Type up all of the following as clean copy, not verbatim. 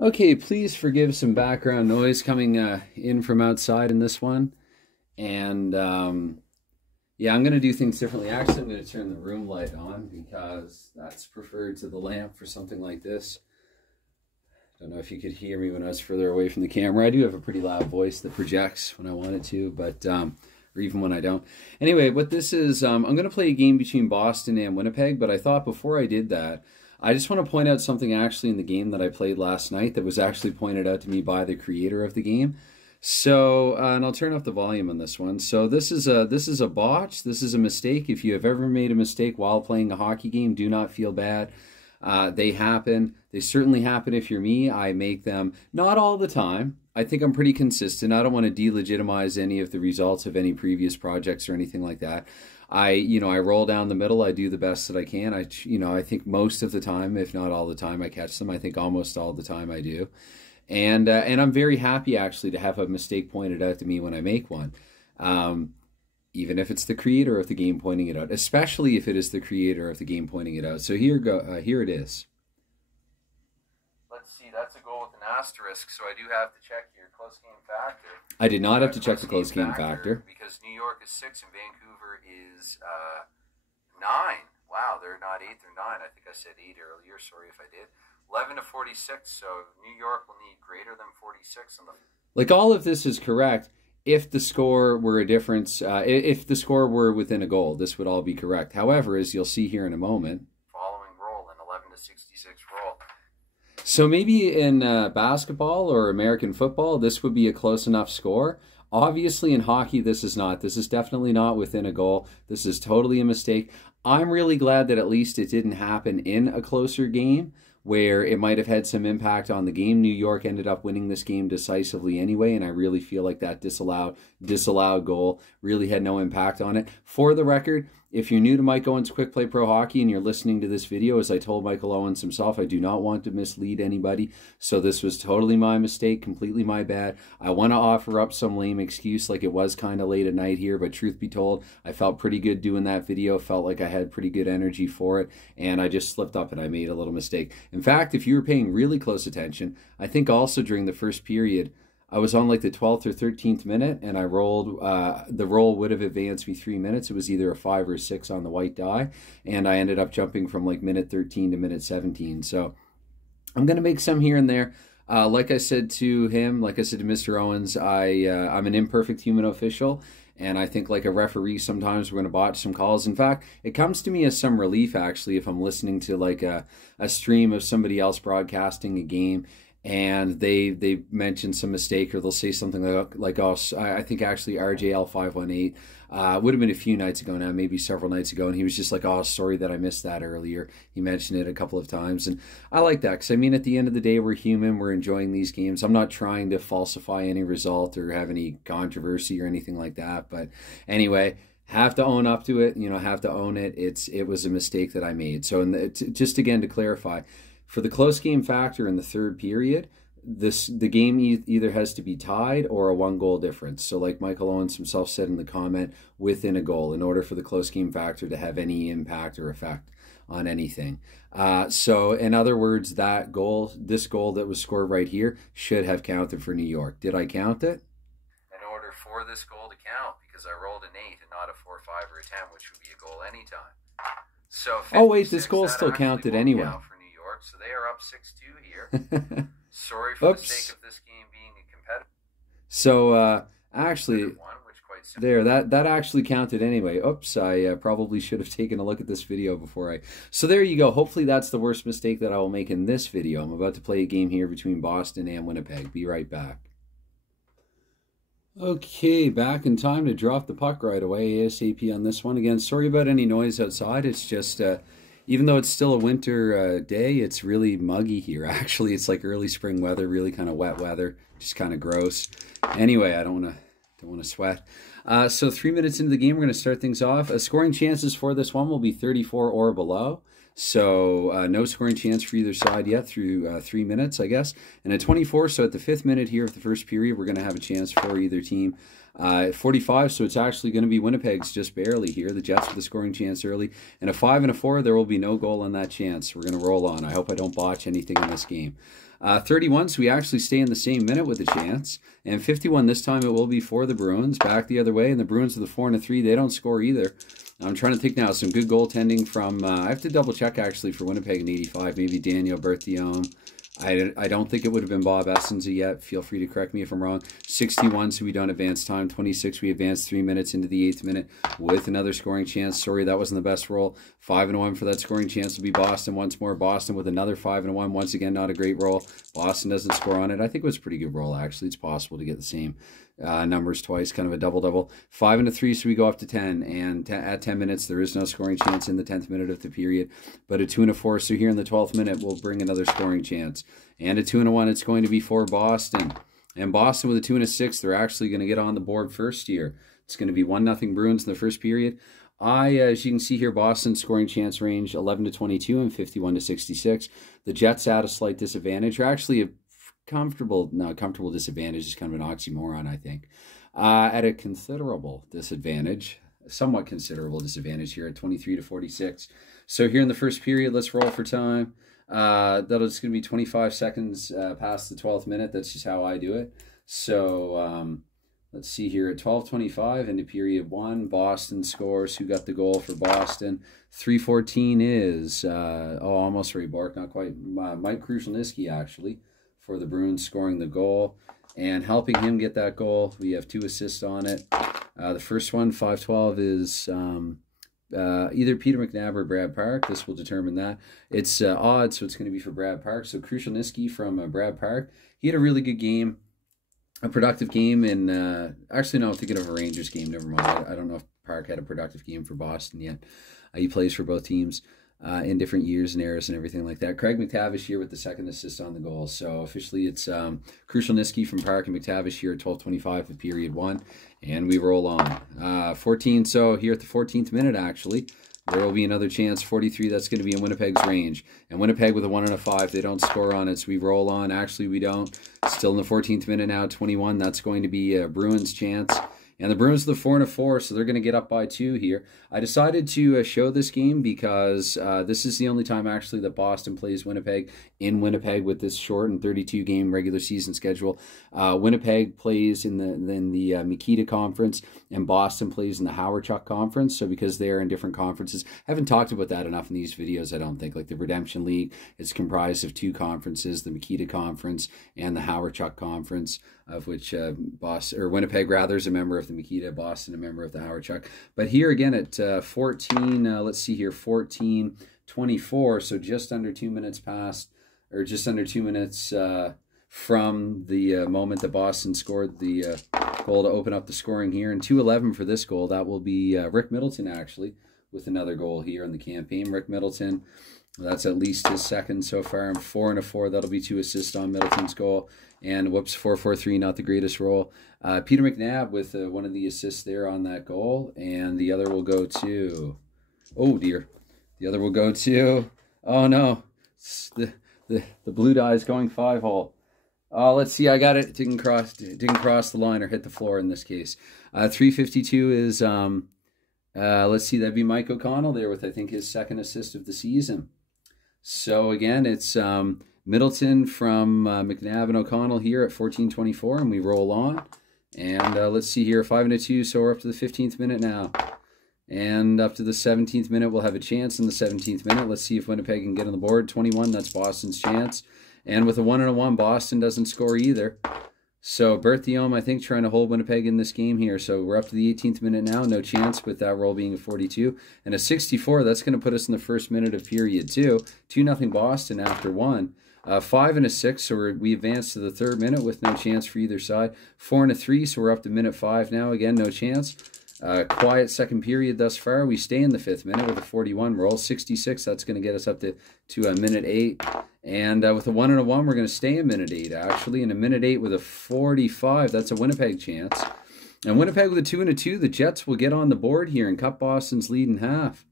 Okay, please forgive some background noise coming in from outside in this one. And yeah, I'm going to do things differently. Actually, I'm going to turn the room light on because that's preferred to the lamp for something like this. Don't know if you could hear me when I was further away from the camera. I do have a pretty loud voice that projects when I want it to, but or even when I don't. Anyway, what this is, I'm going to play a game between Boston and Winnipeg, but I thought before I did that, I just want to point out something actually in the game that I played last night that was actually pointed out to me by the creator of the game. So, and I'll turn off the volume on this one. So this is a botch. This is a mistake. If you have ever made a mistake while playing a hockey game, do not feel bad. They happen. They certainly happen if you're me. I make them not all the time. I think I'm pretty consistent. I don't want to delegitimize any of the results of any previous projects or anything like that. I roll down the middle. I do the best that I can. I think most of the time, if not all the time, I catch them. I think almost all the time I do. And I'm very happy actually to have a mistake pointed out to me when I make one. Even if it's the creator of the game pointing it out, especially if it is the creator of the game pointing it out. So here it is. Let's see, that's a goal with an asterisk, so I do have to check your close game factor. I did not have to check the close game factor. Because New York is 6 and Vancouver is 9. Wow, they're not 8, they're 9. I think I said 8 earlier, sorry if I did. 11 to 46, so New York will need greater than 46. Like, all of this is correct. If the score were a difference, if the score were within a goal, this would all be correct. However, as you'll see here in a moment, following roll, an 11 to 66 roll. So maybe in basketball or American football, this would be a close enough score. Obviously in hockey, this is not. This is definitely not within a goal. This is totally a mistake. I'm really glad that at least it didn't happen in a closer game, where it might have had some impact on the game. New York ended up winning this game decisively anyway, and I really feel like that disallowed goal really had no impact on it. For the record, if you're new to Mike Owens Quick Play Pro Hockey and you're listening to this video, as I told Michael Owens himself, I do not want to mislead anybody. So this was totally my mistake, completely my bad. I want to offer up some lame excuse like it was kind of late at night here, but truth be told, I felt pretty good doing that video, felt like I had pretty good energy for it, and I just slipped up and I made a little mistake. In fact, if you were paying really close attention, I think also during the first period, I was on like the 12th or 13th minute, and I rolled, the roll would have advanced me 3 minutes. It was either a 5 or 6 on the white die, and I ended up jumping from like minute 13 to minute 17. So I'm going to make some here and there. Like I said to him, like I said to Mr. Owens, I'm an imperfect human official, and I think like a referee, sometimes we're going to botch some calls. In fact, it comes to me as some relief, actually, if I'm listening to like a stream of somebody else broadcasting a game, and they mention some mistake, or they'll say something like oh, I think actually RJL518 would have been a few nights ago now, maybe several nights ago, and he was just like, oh, sorry that I missed that earlier. He mentioned it a couple of times, and I like that, because I mean, at the end of the day, we're human, we're enjoying these games. I'm not trying to falsify any result or have any controversy or anything like that, but anyway, have to own up to it, have to own it. It was a mistake that I made. So just again to clarify, for the close game factor in the third period, the game either has to be tied or a 1-goal difference. So like Michael Owens himself said in the comment, within a goal, in order for the close game factor to have any impact or effect on anything. So in other words, this goal that was scored right here should have counted for New York. Did I count it? In order for this goal to count, because I rolled an 8 and not a 4, 5, or a 10, which would be a goal anytime. So oh wait, this goal still counted anyway. So they are up 6-2 here. Sorry for the sake of this game being a competitive. So actually, there, that actually counted anyway. Oops, I probably should have taken a look at this video before I. So there you go. Hopefully that's the worst mistake that I will make in this video. I'm about to play a game here between Boston and Winnipeg. Be right back. Okay, back in time to drop the puck right away ASAP on this one. Again, sorry about any noise outside. It's just even though it's still a winter day, it's really muggy here. Actually, it's like early spring weather, really kind of wet weather, just kind of gross. Anyway, I don't want to sweat. So 3 minutes into the game, we're going to start things off. Scoring chances for this one will be 34 or below. So no scoring chance for either side yet through 3 minutes, I guess. And at 24, so at the 5th minute here of the first period, we're going to have a chance for either team. At 45, so it's actually going to be Winnipeg's just barely here. The Jets with a scoring chance early. And a 5 and a 4, there will be no goal on that chance. We're going to roll on. I hope I don't botch anything in this game. 31, so we actually stay in the same minute with a chance. And 51, this time it will be for the Bruins. Back the other way, and the Bruins with a 4 and a 3, they don't score either. I'm trying to think now, some good goaltending from, I have to double check actually for Winnipeg in 85, maybe Daniel Berthiaume. I don't think it would have been Bob Essenza yet. Feel free to correct me if I'm wrong. 61, so we don't advance time. 26, we advance 3 minutes into the 8th minute with another scoring chance. Sorry, that wasn't the best roll. 5 and 1 for that scoring chance will be Boston once more. Boston with another 5 and 1. Once again, not a great roll. Boston doesn't score on it. I think it was a pretty good roll, actually. It's possible to get the same numbers twice, kind of a double-double. 5 and a 3, so we go up to 10. And at 10 minutes, there is no scoring chance in the 10th minute of the period. But a 2 and a 4, so here in the 12th minute, we'll bring another scoring chance. And a 2 and a 1, it's going to be for Boston. And Boston with a 2 and a 6, they're actually going to get on the board first here. It's going to be 1-0 Bruins in the first period. As you can see here, Boston scoring chance range 11 to 22 and 51 to 66. The Jets at a slight disadvantage, or actually a comfortable disadvantage is kind of an oxymoron, I think. At a considerable disadvantage, somewhat considerable disadvantage here at 23 to 46. So here in the first period, let's roll for time. That's going to be 25 seconds past the 12th minute. That's just how I do it. So let's see here at 12:25 into period 1, Boston scores. Who got the goal for Boston? 3:14 is almost Ray Bork, not quite. Mike Krushelnyski actually for the Bruins scoring the goal and helping him get that goal. We have 2 assists on it. The first one, 5:12, is either Peter McNabb or Brad Park. This will determine that. It's odd, so it's going to be for Brad Park. So Krushelnyski from Brad Park. He had a really good game, a productive game. And actually, no, I'm thinking of a Rangers game. Never mind. I don't know if Park had a productive game for Boston yet. He plays for both teams in different years and eras and everything like that. Craig McTavish here with the 2nd assist on the goal. So officially it's Krushelnyski from Park and McTavish here at 12:25 of period 1. And we roll on. 14, so here at the 14th minute actually, there will be another chance. 43, that's going to be in Winnipeg's range. And Winnipeg with a 1 and a 5, they don't score on it, so we roll on. Actually, we don't. Still in the 14th minute now, 21, that's going to be a Bruins chance. And the Bruins with the 4 and a 4, so they're going to get up by 2 here. I decided to show this game because this is the only time actually that Boston plays Winnipeg in Winnipeg with this short and 32-game regular season schedule. Winnipeg plays in the Mikita Conference, and Boston plays in the Howard-Chuck Conference. So because they're in different conferences, I haven't talked about that enough in these videos, I don't think. Like the Redemption League, it's comprised of 2 conferences, the Mikita Conference and the Howard-Chuck Conference, of which Winnipeg rather is a member of the Mikita, Boston a member of the Howard-Chuck. But here again at 14, let's see here, 14:24, so just under 2 minutes past, or just under 2 minutes from the moment that Boston scored the goal to open up the scoring here. And 2:11 for this goal, that will be Rick Middleton actually with another goal here in the campaign. Rick Middleton, that's at least his 2nd so far, and 4 and a 4, that'll be 2 assists on Middleton's goal. And whoops, 4-4-3, not the greatest roll. Peter McNabb with one of the assists there on that goal. And the other will go to, oh dear. The other will go to, oh no. The blue die is going 5-hole. Let's see, I got it. It didn't cross the line or hit the floor in this case. 3:52 is, let's see, that'd be Mike O'Connell there with, I think, his 2nd assist of the season. So again, it's Middleton from McNabb and O'Connell here at 14:24, and we roll on. And let's see here, 5 and a 2, so we're up to the 15th minute now. And up to the 17th minute, we'll have a chance in the 17th minute. Let's see if Winnipeg can get on the board. 21, that's Boston's chance. And with a 1 and a 1, Boston doesn't score either. So Berthiaume, I think, trying to hold Winnipeg in this game here. So we're up to the 18th minute now. No chance with that roll being a 42. And a 64, that's going to put us in the first minute of period 2. 2-0 Boston after 1. 5 and a 6, so we advance to the 3rd minute with no chance for either side. 4 and a 3, so we're up to minute 5 now. Again, no chance. Quiet 2nd period thus far. We stay in the 5th minute with a 41 roll. 66, that's going to get us up to minute 8. And with a 1 and a 1, we're going to stay in minute 8, actually. And a minute 8 with a 45, that's a Winnipeg chance. And Winnipeg with a 2 and a 2, the Jets will get on the board here and cut Boston's lead in half.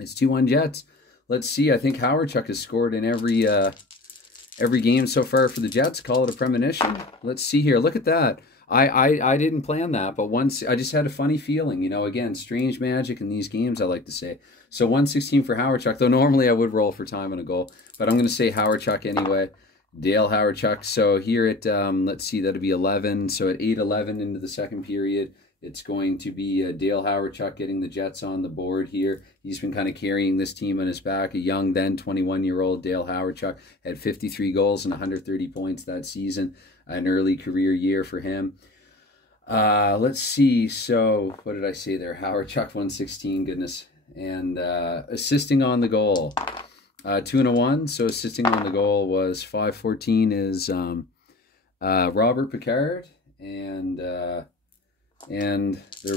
It's 2-1 Jets. Let's see. I think Howard has scored in every game so far for the Jets. Call it a premonition. Let's see here. Look at that. I didn't plan that, but once I just had a funny feeling. You know, again, strange magic in these games, I like to say. So 116 for Howard, though normally I would roll for time and a goal, but I'm going to say Howard anyway. Dale Howard. So here at, let's see, that'll be 11. So at 8:11 into the second period, it's going to be Dale Howard getting the Jets on the board here. He's been kind of carrying this team on his back. A young, then 21-year-old Dale Howard had 53 goals and 130 points that season. An early career year for him. Let's see. So what did I say there? Howard 116, goodness. And assisting on the goal. 2-1. So assisting on the goal was 514 is Robert Picard. And there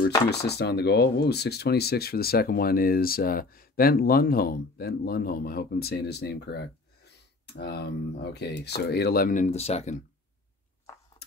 were 2 assists on the goal. Whoa, 626 for the second one is Bent Lundholm. Bent Lundholm. I hope I'm saying his name correct. Okay, so 8:11 into the second.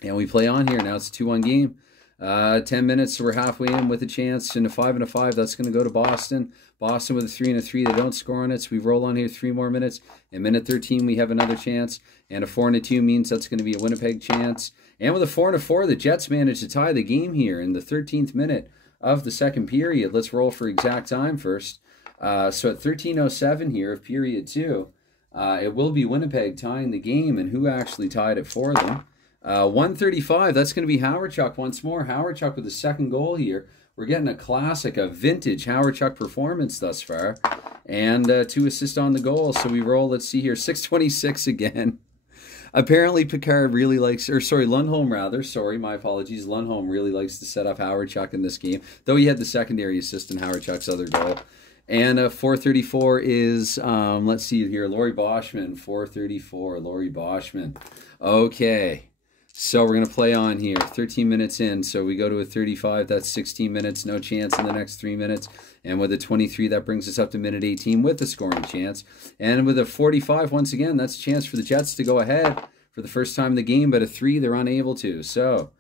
And we play on here. Now it's a 2-1 game. 10 minutes, so we're halfway in with a chance. And a 5 and a 5, that's going to go to Boston. Boston with a 3 and a 3. They don't score on it, so we roll on here 3 more minutes. In minute 13, we have another chance. And a 4 and a 2 means that's going to be a Winnipeg chance. And with a 4 and a 4, the Jets managed to tie the game here in the 13th minute of the second period. Let's roll for exact time first. So at 13:07 here of period 2, it will be Winnipeg tying the game. And who actually tied it for them? 135, that's going to be Howard once more. Howard with the second goal here. We're getting a classic, a vintage Howard performance thus far. And 2 assists on the goal. So we roll, let's see here, 626 again. Apparently Picard really likes, Lundholm rather. Sorry, my apologies. Lundholm really likes to set up Howard in this game. Though he had the secondary assist in Howard other goal. And 434 is, let's see here, Laurie Boschman. 434, Laurie Boschman. Okay. So we're going to play on here, 13 minutes in. So we go to a 35, that's 16 minutes, no chance in the next 3 minutes. And with a 23, that brings us up to minute 18 with a scoring chance. And with a 45, once again, that's a chance for the Jets to go ahead for the first time in the game. But a 3, they're unable to. So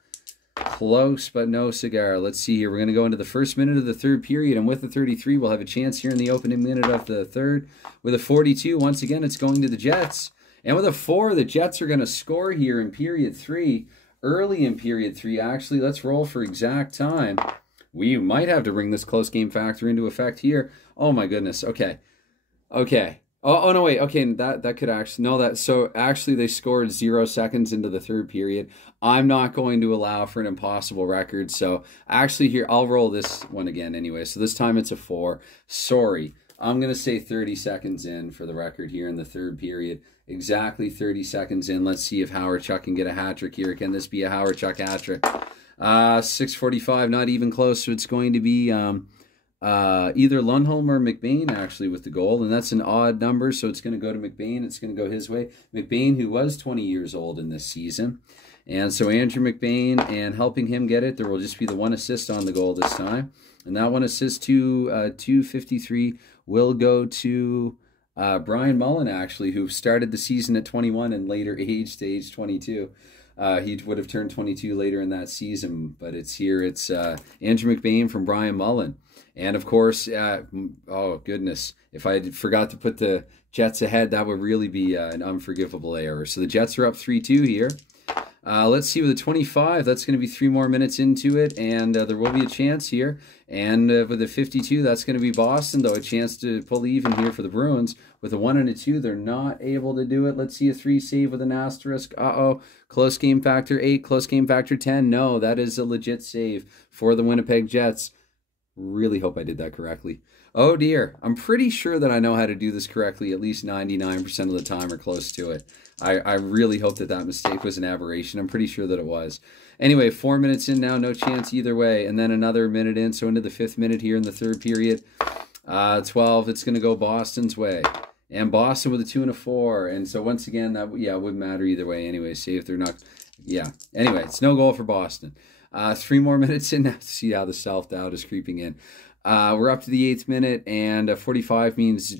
close, but no cigar. Let's see here. We're going to go into the first minute of the third period. And with the 33, we'll have a chance here in the opening minute of the third. With a 42, once again, it's going to the Jets. And with a 4, the Jets are going to score here in period 3. Early in period 3, actually. Let's roll for exact time. We might have to bring this close game factor into effect here. Oh, my goodness. Okay. Oh no, wait. Okay, that could actually... No, that... So, actually, they scored 0 seconds into the third period. I'm not going to allow for an impossible record. So, actually, here, I'll roll this one again anyway. So, this time it's a 4. Sorry. I'm going to say 30 seconds in for the record here in the third period. Exactly 30 seconds in. Let's see if Howard can get a hat-trick here. Can this be a Howard hat-trick? 6:45, not even close. So it's going to be either Lundholm or McBain, actually, with the goal. And that's an odd number, so it's going to go to McBain. It's going to go his way. McBain, who was 20 years old in this season. And so Andrew McBain, and helping him get it, there will just be the 1 assist on the goal this time. And that 1 assist to 253 will go to... Brian Mullen, actually, who started the season at 21 and later aged to age 22. He would have turned 22 later in that season, but it's here. It's Andrew McBain from Brian Mullen. And, of course, oh, goodness, if I forgot to put the Jets ahead, that would really be an unforgivable error. So the Jets are up 3-2 here. Let's see, with a 25, that's going to be 3 more minutes into it, and there will be a chance here. And with a 52, that's going to be Boston, though, a chance to pull even here for the Bruins. With a 1 and a 2, they're not able to do it. Let's see, a 3 save with an asterisk. Close game factor 8, close game factor 10. No, that is a legit save for the Winnipeg Jets. Really hope I did that correctly. Oh, dear. I'm pretty sure that I know how to do this correctly at least 99% of the time or close to it. I really hope that mistake was an aberration. I'm pretty sure that it was. Anyway, 4 minutes in now, no chance either way. And then another minute in, so into the 5th minute here in the third period. 12, it's going to go Boston's way. And Boston with a 2 and a 4. And so once again, that wouldn't matter either way anyway. See if they're not... Yeah. Anyway, it's no goal for Boston. 3 more minutes in now to see how the self-doubt is creeping in. We're up to the 8th minute, and 45 means,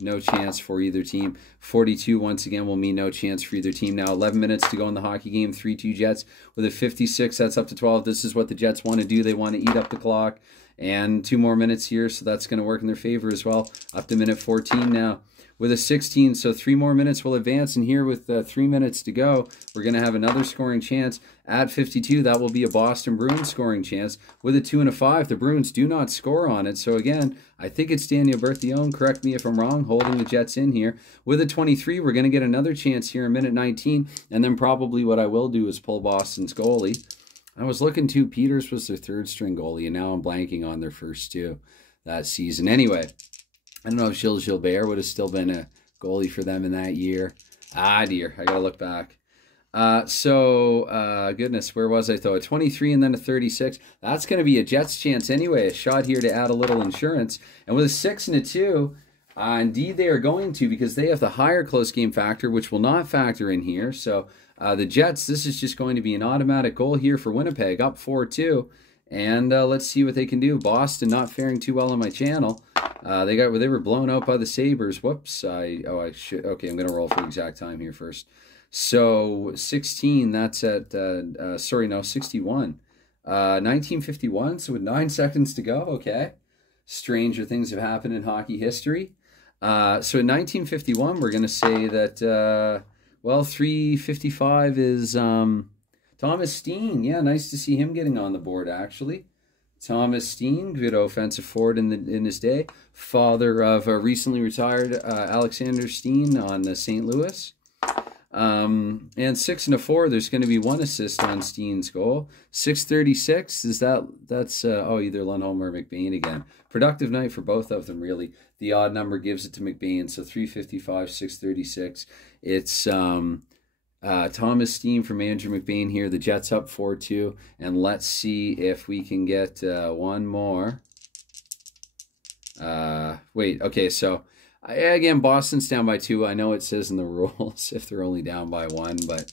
no chance for either team. 42, once again, will mean no chance for either team. Now, 11 minutes to go in the hockey game, 3-2 Jets. With a 56, that's up to 12. This is what the Jets want to do. They want to eat up the clock. And 2 more minutes here, so that's going to work in their favor as well. Up to minute 14 now with a 16, so 3 more minutes will advance. And here with 3 minutes to go, we're going to have another scoring chance. At 52, that will be a Boston Bruins scoring chance. With a 2 and a 5, the Bruins do not score on it. So again, I think it's Daniel Berthiaume, correct me if I'm wrong, holding the Jets in here. With a 23, we're going to get another chance here in minute 19. And then probably what I will do is pull Boston's goalie. I was looking too. Peters was their 3rd string goalie, and now I'm blanking on their first 2 that season. Anyway, I don't know if Gilles Gilbert would have still been a goalie for them in that year. Ah, dear. I got to look back. Goodness, where was I, though? A 23 and then a 36. That's going to be a Jets chance anyway. A shot here to add a little insurance. And with a 6 and a 2, indeed they are going to, because they have the higher close game factor, which will not factor in here. So the Jets, this is just going to be an automatic goal here for Winnipeg, up 4-2. And let's see what they can do. Boston not faring too well on my channel. They were blown out by the Sabres. Whoops. Okay, I'm going to roll for exact time here first. So 16, that's at 61. 1951, so with 9 seconds to go. Okay. Stranger things have happened in hockey history. So in 1951, we're going to say that 355 is Thomas Steen. Yeah, nice to see him getting on the board, actually. Thomas Steen, good offensive forward in his day. Father of recently retired Alexander Steen on St. Louis. And 6 and a 4, there's going to be 1 assist on Steen's goal. 636, that's either Lundholm or McBain again. Productive night for both of them, really. The odd number gives it to McBain, so 355, 636. It's Thomas Steen from Andrew McBain here. The Jets up 4-2, and let's see if we can get one more. Okay, so again, Boston's down by 2. I know it says in the rules if they're only down by 1, but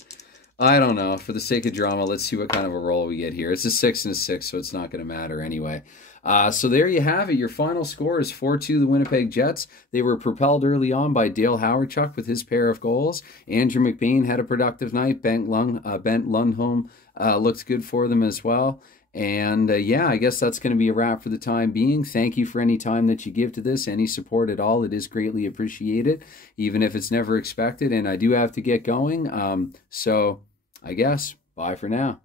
I don't know. For the sake of drama, let's see what kind of a roll we get here. It's a 6 and a 6, so it's not going to matter anyway. So there you have it. Your final score is 4-2 the Winnipeg Jets. They were propelled early on by Dale Hawerchuk with his pair of goals. Andrew McBain had a productive night. Bent Lundholm looked good for them as well. And yeah, I guess that's going to be a wrap for the time being. Thank you for any time that you give to this, any support at all. It is greatly appreciated, even if it's never expected. And I do have to get going. So I guess bye for now.